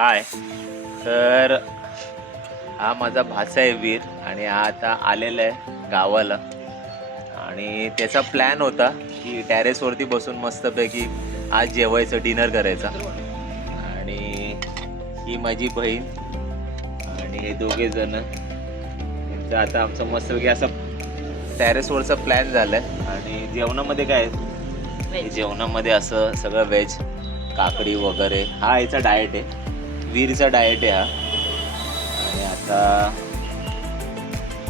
हाय. तर हा माझा भाचा आहे वीर आणि हा आता आलेला आहे गावाला आणि त्याचा प्लॅन होता की टेरेसवरती बसून मस्तपैकी आज जेवायचं, डिनर करायचा. आणि ही माझी बहीण आणि हे दोघे जण यांचं आता आमचं मस्तपैकी असं टेरेसवरचा प्लॅन झालाय. आणि जेवणामध्ये काय आहे? जेवणामध्ये असं सगळं व्हेज, काकडी वगैरे हा याचा डाएट आहे, वीरचा डाएट आहे हा. आणि आता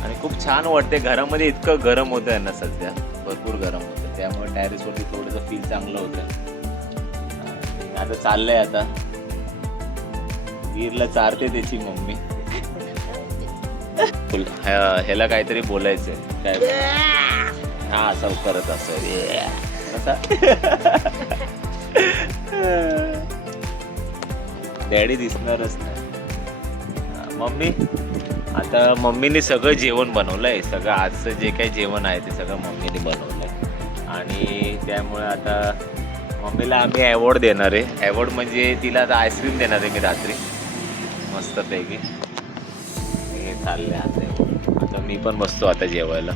आणि खूप छान वाटते. घरामध्ये इतकं गरम होतं आहे ना सध्या, भरपूर गरम होतं, त्यामुळे टेरेसवरती थोडंसं फील चांगलं होतं. आणि आता चाललंय, आता वीरला चारते त्याची मम्मी. ह्याला काहीतरी बोलायचंय काय? हा असं करत असं डॅडी दिसणारच नाही. मम्मी आता मम्मीने सगळं जेवण बनवलंय, सगळं आजचं जे काही जेवण आहे ते सगळं मम्मीने बनवलंय. आणि त्यामुळे आता मम्मीला आम्ही अवॉर्ड देणार आहे. अवॉर्ड म्हणजे तिला आता आईस्क्रीम देणार आहे मी रात्री मस्तपैकी. हे चाललंय आता मी पण बसतो आता जेवायला.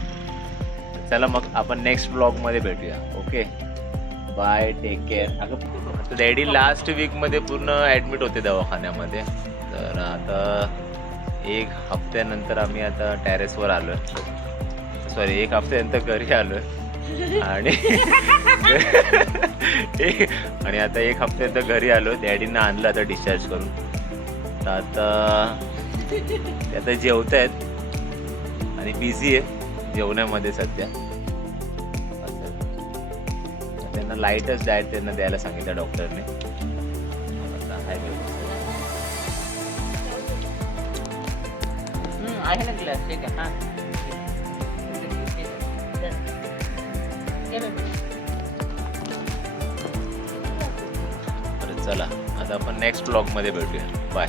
चला मग आपण नेक्स्ट ब्लॉगमध्ये भेटूया. Okay bye, take care. अगं डॅडी लास्ट वीकमध्ये पूर्ण ॲडमिट होते दवाखान्यामध्ये. तर आता एक हफ्त्यानंतर आम्ही आता टेरेसवर आलो आहे. सॉरी, एक हफ्त्यानंतर घरी आलो आहे. आणि आता एक हफ्त्यानंतर घरी आलो. डॅडींना आणलं आता डिस्चार्ज करून. तर आता जेवत आहेत आणि बिझी आहे जेवण्यामध्ये सध्या. त्यांना लाईटच डाएट त्यांना द्यायला सांगितलं डॉक्टरने. आहे ना ग्लास, ठीक आहे. हां चला आता आपण नेक्स्ट ब्लॉगमध्ये भेटूया. बाय.